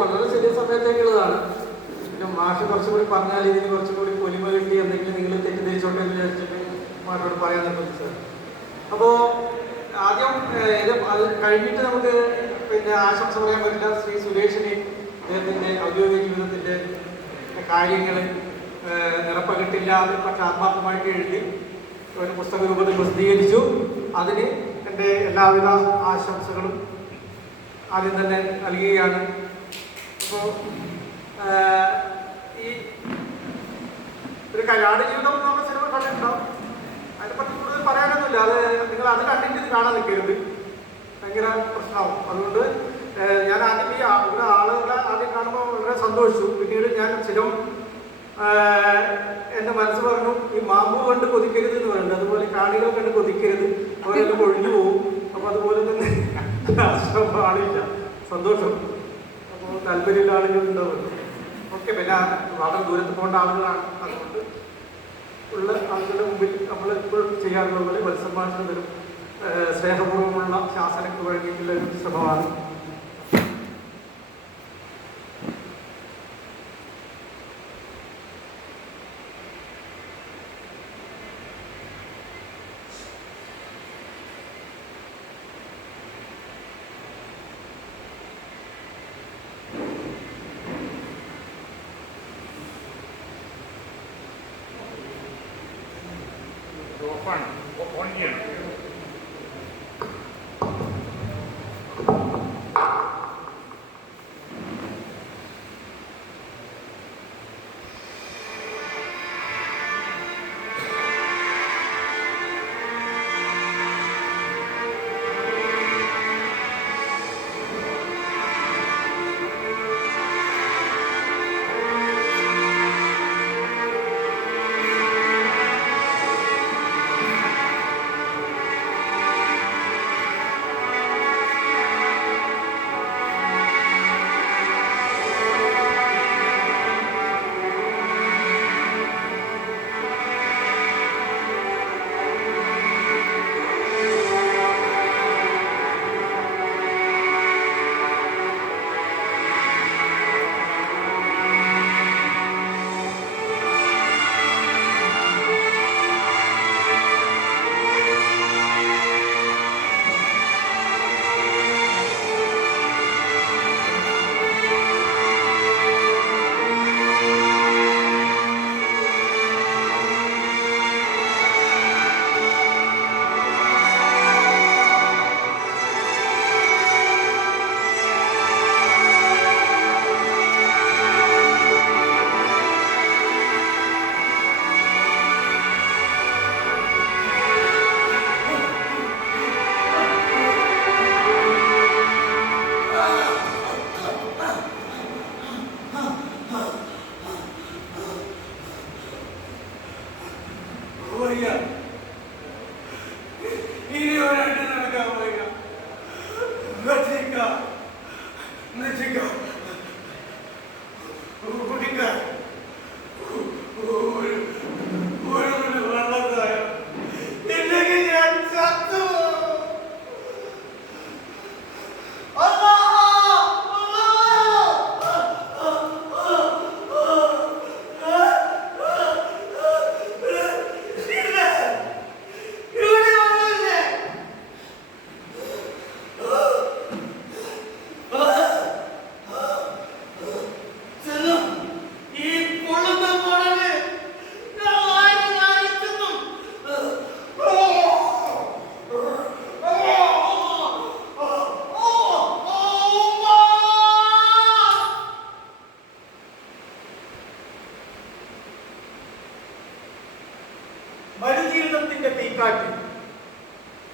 വളരെ ചെറിയ സമയത്തേക്കുള്ളതാണ്. പിന്നെ മാഷ് കുറച്ചും കൂടി പറഞ്ഞാൽ ഇതിന് കുറച്ചും കൂടി പൊലിമ കിട്ടി എന്തെങ്കിലും നിങ്ങൾ തെറ്റിദ്ധരിച്ചോട്ടെ എന്ന് വിചാരിച്ചിട്ട് മാഷോട് പറയാൻ നിർബന്ധിച്ചത്. അപ്പോൾ ആദ്യം അത് കഴിഞ്ഞിട്ട് നമുക്ക് പിന്നെ ആശംസ പറയാൻ പറ്റില്ല. ശ്രീ സുരേഷിന് അദ്ദേഹത്തിൻ്റെ ഔദ്യോഗിക ജീവിതത്തിൻ്റെ കാര്യങ്ങൾ നിറപ്പകിട്ടില്ല, പക്ഷെ ആത്മാർത്ഥമായിട്ട് എഴുതി ഒരു പുസ്തക രൂപത്തിൽ പ്രസിദ്ധീകരിച്ചു. അതിന് എൻ്റെ എല്ലാവിധ ആശംസകളും ആദ്യം തന്നെ നൽകുകയാണ്. അപ്പോൾ ഈ ഒരു കല്യാണ ജീവിതം നമ്മൾ സിനിമ കണ്ടിട്ടുണ്ടാവും. അതിനെപ്പറ്റി കൂടുതൽ പറയാനൊന്നുമില്ല. അത് നിങ്ങൾ അത് കണ്ടിട്ട് ഇത് കാണാൻ നിൽക്കരുത്, ഭയങ്കര പ്രശ്നമാവും. അതുകൊണ്ട് ഞാൻ ആദ്യം ഇവിടെ ആളുകളെ ആദ്യം കാണുമ്പോൾ വളരെ സന്തോഷിച്ചു. പിന്നീട് ഞാൻ സ്ഥിരം എൻ്റെ മനസ്സ് പറഞ്ഞു, ഈ മാമ്പൂ കണ്ട് കൊതിക്കരുത് എന്ന് പറയുന്നത്, അതുപോലെ കാണികൾ കണ്ട് കൊതിക്കരുത്, അവരെല്ലാം ഒഴിഞ്ഞു പോകും. അപ്പോൾ അതുപോലെ തന്നെ ആളില്ല, സന്തോഷം. അപ്പോൾ താല്പര്യമുള്ള ആളുകൾ ഉണ്ടാവുമല്ലോ. ഓക്കെ, പിന്നെ വളരെ ദൂരത്ത് പോകേണ്ട ആളുകളാണ്. അതുകൊണ്ട് ഉള്ള ആളുകളുടെ മുമ്പിൽ നമ്മൾ എപ്പോഴും ചെയ്യാറുള്ള പോലെ മത്സരമായിട്ട് വരും സ്നേഹപൂർവ്വമുള്ള ശാസനക്ക് വഴങ്ങിയിട്ടുള്ള ഒരു ശ്രമമാണ്.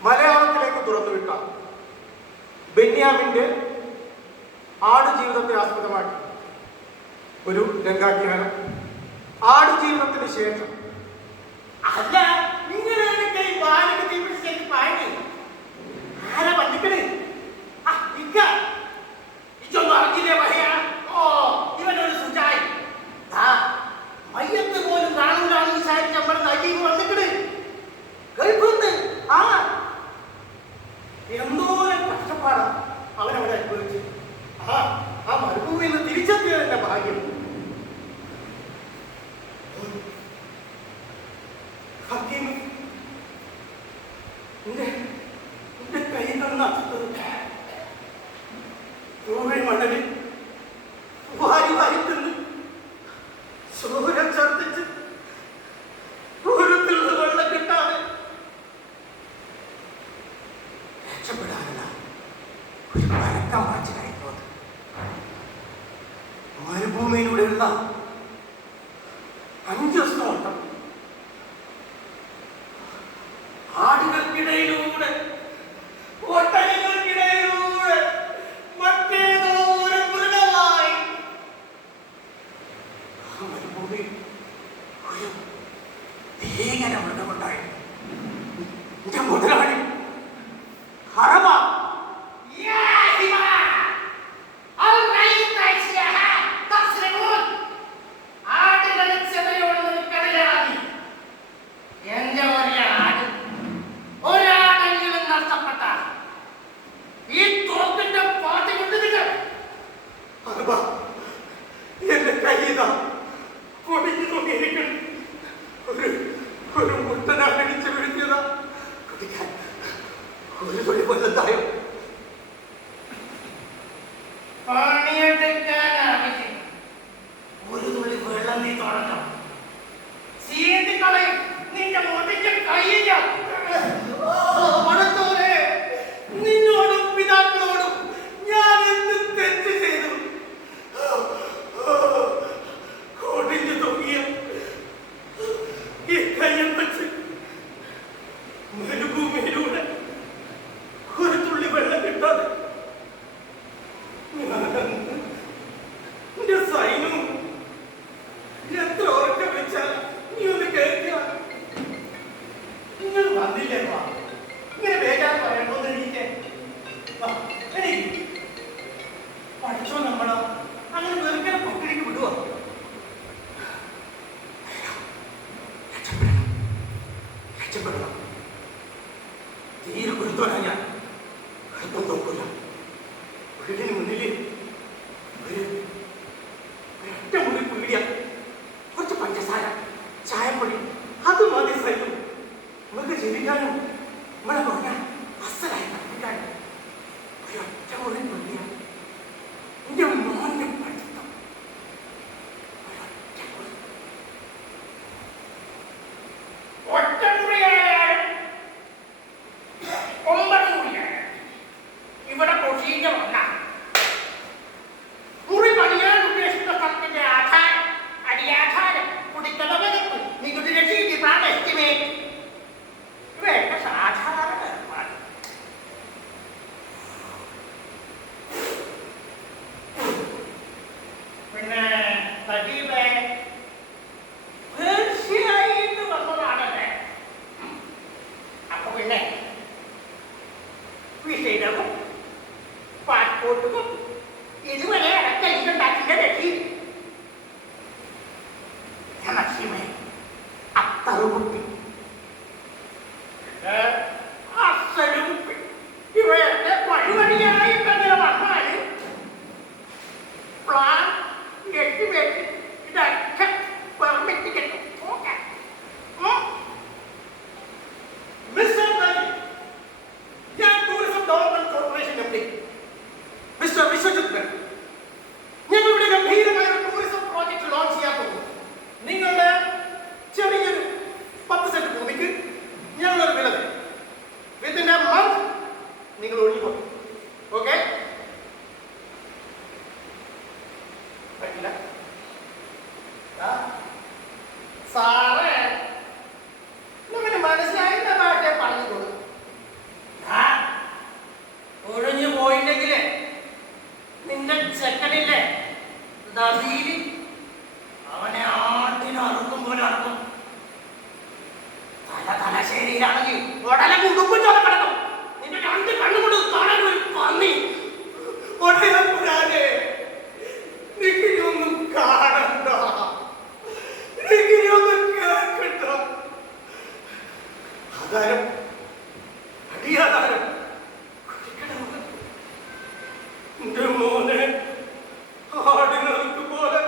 മലയാളത്തിലേക്ക് തുറന്നുവിട്ട ബെന്യാമിന്റെ ആടുജീവിതത്തെ ആസ്പദമാക്കി ഒരു രംഗാഖ്യാനം. ആടുജീവിതത്തിന് ശേഷം എന്തോരം കഷ്ടപ്പാടാണ് അവനവിടെ അനുഭവിച്ചത്. ആ മരുഭൂമി മണലിൽ വാരി വാരി തിന്ന് സൂര്യൻ ഛർദ്ദിച്ച് ഒരു തുള്ളി വെള്ളം കിട്ടാതെ രക്ഷപ്പെടാനുള്ള ഒരു പരക്കം വാച്ചിലായിരുന്നു അത്. മരുഭൂമിയിലൂടെയുള്ള 5 ദിവസം ഓട്ടം, ആടുകൾക്കിടയിലൂടെ ഒട്ടകങ്ങൾക്കിടയിലൂടെ മറ്റേതോ ഒരു മൃഗമായി ആ മരുഭൂമിയിൽ ഒരു ഭീകര മൃഗമുണ്ടായിരുന്നു. എന്റെ മുതലാളി ഹറമ എന്റെ കൈത പൊടിഞ്ഞു നോക്കിയിരിക്കണം. ഒരു മുട്ടനാണ് അടിച്ചു വീഴ്ത്തിയതാ. കുടിക്കാൻ ഒരു തുള്ളി വല്ലതായോ? ഒരു തുള്ളി വെള്ളം നീ തുടങ്ങണം. കളയും നിന്റെ മുടിക്ക് കൈയില്ല. നിന്നോടും പിതാക്കളോടും ഞാൻ എന്ത് തെറ്റ് ചെയ്തു? കൊടിഞ്ഞു തൂങ്ങിയ ഈ കയ്യം വെച്ച് മരുഭൂമിയിലൂടെ ഒരു തുള്ളി വെള്ളം കിട്ടാതെ എന്റെ സൈന്യവും എത്ര ഓർക്ക വിളിച്ചാൽ നീ ഒന്ന് കേൾക്കുക. നിങ്ങൾ വന്നില്ലേ? ഇങ്ങനെ വേഗം പറയണോന്ന് എനിക്ക് പഠിച്ചോ. നമ്മളോ അങ്ങനെ വെറുതെ പൊക്കിലേക്ക് വിടുവോ? രക്ഷപ്പെടണം. തീരെ കൊടുത്തോളാം. ഞാൻ അടുപ്പം നോക്കില്ല. വീടിന് മുന്നിൽ ഒറ്റ മുറി പീടിയ, കുറച്ച് പഞ്ചസാര, ചായപ്പൊടി, അത് മതി സൈന്യം. നമുക്ക് ജീവിക്കാനും നമ്മളെ നോക്കാൻ അസലായി പഠിപ്പിക്കാനും ഒരൊറ്റ മുറി പീടിയ. എന്റെ മോന്റെ പഠിത്തം ഒറ്റ മുറിയായാലും 9 മുറിയായാലും ഇവിടെ കൊച്ചീന്റെ വന്ന മുറി പണിയാൻ ഉദ്ദേശിക്കുന്ന സ്ഥലത്തിന്റെ ആധാരം, അടിയാധാരം, കുടിക്കുന്ന വകുപ്പ്, നികുതി രസീത്, പ്ലാൻ എസ്റ്റിമേറ്റ് ഇവയൊക്കെ സാധാരണ ഏർപ്പാട്. പിന്നെ തീർച്ചയായിട്ട് വന്നതാണല്ലേ. അപ്പൊ പിന്നെ വിസയിടവും പാസ്പോർട്ടും ഇതുവരെ അടക്കലിണ്ടാക്കിയ രസീത് അത്തറുകുട്ടി അസലുകുട്ടി ഇവയൊക്കെ വഴിവഴിയായിട്ട് അങ്ങനെ വന്നാൽ പ്ലാൻ എസ്റ്റിമേറ്റ് ഇതൊക്കെ പെർമിറ്റ് കിട്ടും. ഓക്കെ മിസ്റ്റർ ഞാൻ tourism development corporation MD mister Vishwajith. ഞങ്ങളിവിടെ ഗംഭീരമായ ഒരു ടൂറിസം പ്രോജക്ട് ലോഞ്ച് ചെയ്യാൻ പോകും. നിങ്ങളുടെ ചെറിയൊരു 10 സെന്റ് ഭൂമിക്ക് ഞങ്ങളൊരു വില തരും. വിത്തിൻ എ മന്ത് നിങ്ങൾ ഒഴിഞ്ഞു. ഓക്കെ? പറ്റില്ല സാറേ, ഇവന് മനസ്സിലായിരുന്ന പാട്ടേ പറഞ്ഞു കൊടുക്കും. ഒഴിഞ്ഞു പോയില്ലെങ്കിലേ നിന്റെ ചെക്കനില്ലേ നദിയിൽ അവനെ ആട്ടിന് അറുക്കും പോലെ അറുക്കും. തലശ്ശേരിയിലാണെങ്കിൽ ഉടനെ കുടുംബം ചോദപ്പെടണം. നിന്റെ 2 കണ്ണുകൊണ്ട് കാണാൻ ഒരു പന്നി ഒടയാതെ നിക്കിനൊന്നും കാണണ്ട, നിക്കിനൊന്നും കേൾക്കണ്ട. ആധാരം, അടിയാധാരം, എന്റെ മോനെ ആടിനർക്ക് പോലെ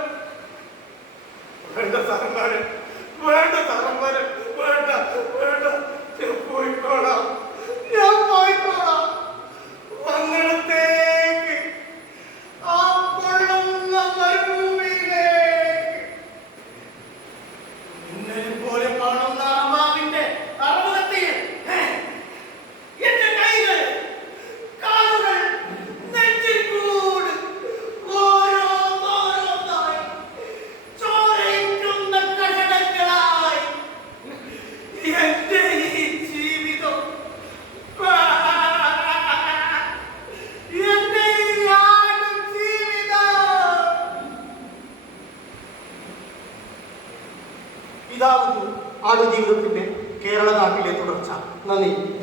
ആടുജീവിതത്തിന്റെ കേരള നാട്ടിലെ തുടർച്ച. നന്ദി.